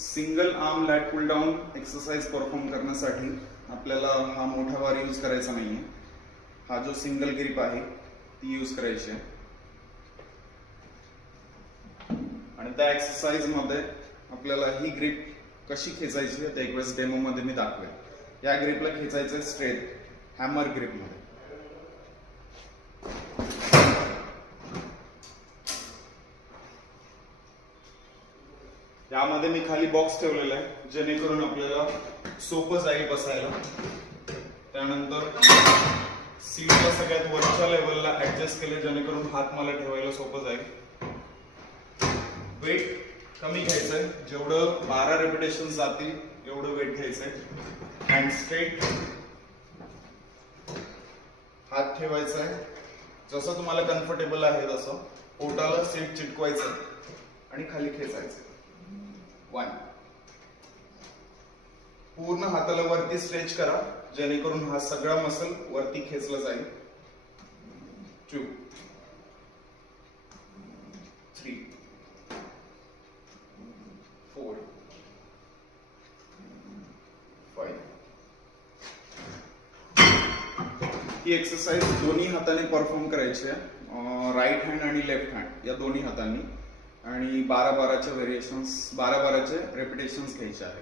Single arm lat पुल down exercise perform करण्यासाठी आपल्याला हा मोठा बार यूज करायचा नाहीये. हा जो सिंगल ग्रिप आहे ती यूज करायची आहे. आणि त्या एक्सरसाइज मध्ये आपल्याला ही ग्रिप कशी खेचायची आहे ते एक वेळेस डेमो मध्ये मी दाखवेन. या ग्रिपला खेचायचं स्ट्रेट हॅमर ग्रिप मध्ये. यामध्ये मी खाली बॉक्स ठेवलेला आहे जेणेकरून आपल्याला सोपं जाईल बसायला. त्यानंतर सीटला सगळ्यात वरच्या लेवलला ऍडजस्ट केले जेणेकरून हात मला ठेवायला सोपं जाईल. वेट कमी घ्यायचंय, जेवढं 12 रेपिटेशन जातील एवढं वेट घ्यायचंय. हँड स्ट्रेट, हात ठेवायचा आहे जसं तुम्हाला कम्फर्टेबल आहे तसं. पोटाला सीट चिटकवायचं आणि खाली खेचायचं. 1. पूर्ण हाताला वरती स्ट्रेच करा जेणेकरून हा सगळा मसल वरती खेचला जाईल. 2, 3, 4, 5. ही एक्सरसाइज दोन्ही हाताने परफॉर्म करायची आहे. राईट हँड आणि लेफ्ट हँड या दोन्ही हातांनी. आणि 12-12चे व्हेरिएशन्स 12-12चे रेपिटेशन्स घ्यायचे आहेत.